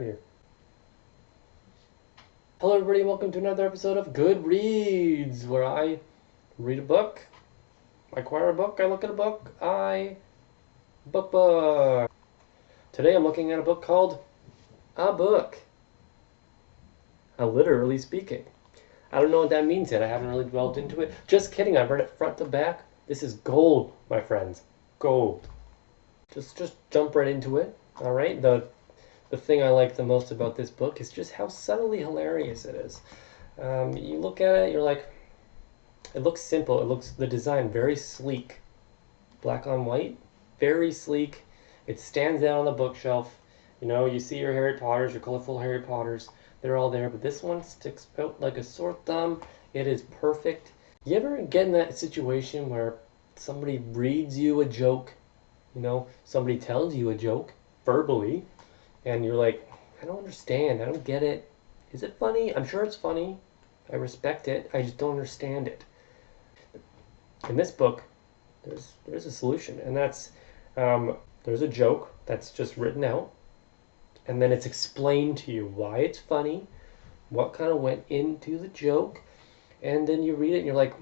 out of here. Hello everybody, welcome to another episode of Good Reads, where I read a book, I acquire a book, I look at a book, I book. Today I'm looking at a book called A Book. Illiterally Speaking. I don't know what that means yet, I haven't really delved into it. Just kidding, I've read it front to back. This is gold, my friends. Gold. Just jump right into it, alright? The thing I like the most about this book is just how subtly hilarious it is. You look at it, you're like, it looks simple. It looks, the design very sleek, black on white, very sleek. It stands out on the bookshelf. You know, you see your Harry Potters, your colorful Harry Potters, they're all there, but this one sticks out like a sore thumb. It is perfect. You ever get in that situation where somebody reads you a joke, you know, somebody tells you a joke verbally, and you're like, I don't understand, I don't get it. Is it funny? I'm sure it's funny. I respect it. I just don't understand it. In this book, there's a solution, and that's there's a joke that's just written out, and then it's explained to you why it's funny, what kind of went into the joke, and then you read it and you're like,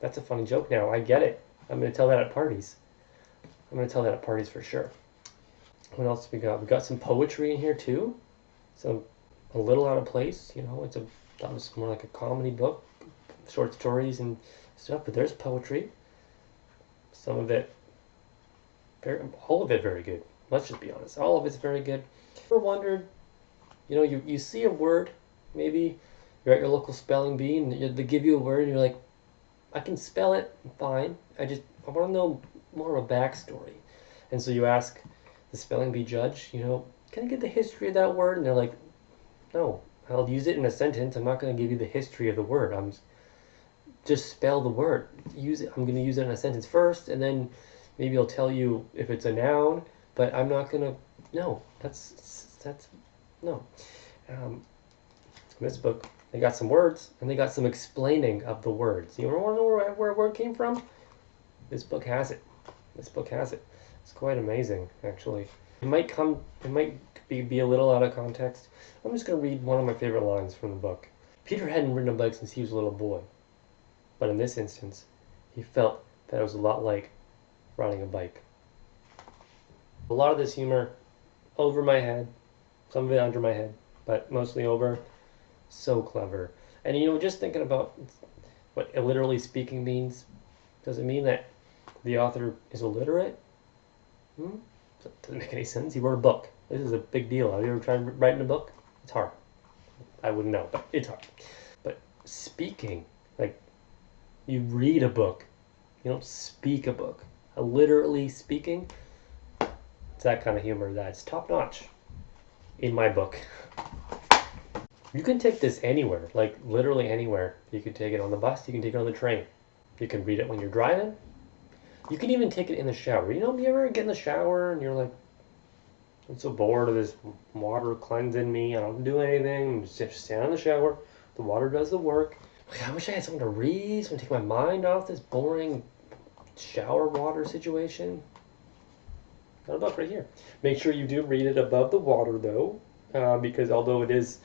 that's a funny joke now. I get it. I'm going to tell that at parties. I'm going to tell that at parties for sure. What else we got? We got some poetry in here too. So a little out of place, you know. That was more like a comedy book, short stories and stuff. But there's poetry. Some of it, all of it, very good. Let's just be honest. All of it's very good. Ever wondered? You know, you see a word, maybe you're at your local spelling bee and they give you a word and you're like, I can spell it fine. I want to know more of a backstory. And so you ask the spelling bee judge, you know, can I get the history of that word? And they're like, no, I'll use it in a sentence. I'm not going to give you the history of the word. Just spell the word. Use it. I'm going to use it in a sentence first, and then maybe I'll tell you if it's a noun. But I'm not going to. No, that's no. In this book, they got some words and they got some explaining of the words. You ever want to know where a word came from? This book has it. This book has it. It's quite amazing, actually. It might be a little out of context. I'm just going to read one of my favorite lines from the book. Peter hadn't ridden a bike since he was a little boy. But in this instance, he felt that it was a lot like riding a bike. A lot of this humor over my head, some of it under my head, but mostly over. So clever. And you know, just thinking about what illiterally speaking means, does it mean that the author is illiterate? Doesn't make any sense. He wrote a book. This is a big deal. Have you ever tried writing a book? It's hard. I wouldn't know, but it's hard. But speaking, like, you read a book. You don't speak a book. Illiterally speaking, it's that kind of humor that's top notch in my book. You can take this anywhere, like literally anywhere. You can take it on the bus, you can take it on the train. You can read it when you're driving. You can even take it in the shower. You know, you ever get in the shower and you're like, I'm so bored of this water cleansing me. I don't do anything. I'm just stand in the shower. The water does the work. Like, I wish I had something to read, something to take my mind off this boring shower water situation. Got a book right here. Make sure you do read it above the water though, because although it is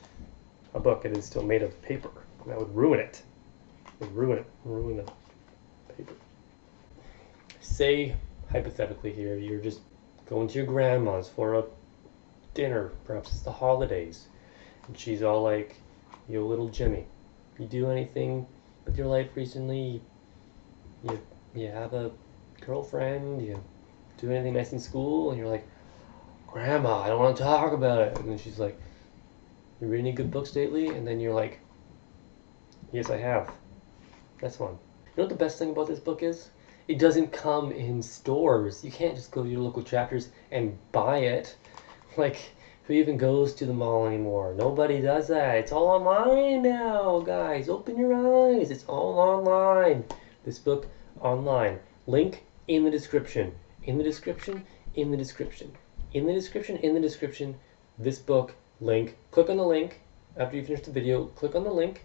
a book, it is still made of paper. That would ruin it. It would ruin the paper. Say, hypothetically here, you're just going to your grandma's for a dinner, perhaps it's the holidays, and she's all like, yo, little Jimmy, you do anything with your life recently? You have a girlfriend? You do anything nice in school? And you're like, Grandma, I don't want to talk about it. And then she's like, you read any good books lately? And then you're like, yes, I have. That's one. You know what the best thing about this book is? It doesn't come in stores. You can't just go to your local Chapters and buy it. Like, who even goes to the mall anymore? Nobody does that. It's all online now, guys. Open your eyes. It's all online. This book, online. Link in the description. In the description. In the description. In the description. In the description. This book, link. Click on the link. After you finish the video, click on the link.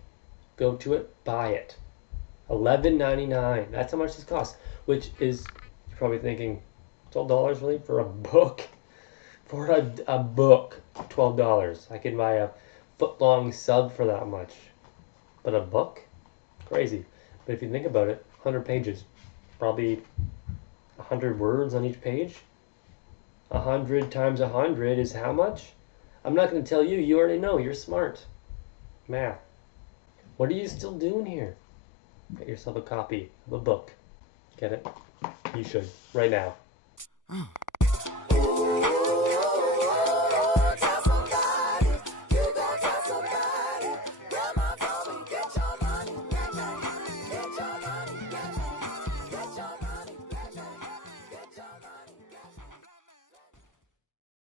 Go to it. Buy it. $11.99. That's how much this costs. Which is, you're probably thinking, $12 really for a book? For a book, $12. I can buy a foot-long sub for that much. But a book? Crazy. But if you think about it, 100 pages, probably 100 words on each page. 100 times 100 is how much? I'm not going to tell you. You already know. You're smart. Math. What are you still doing here? Get yourself a copy of a book. Get it? You should. Right now.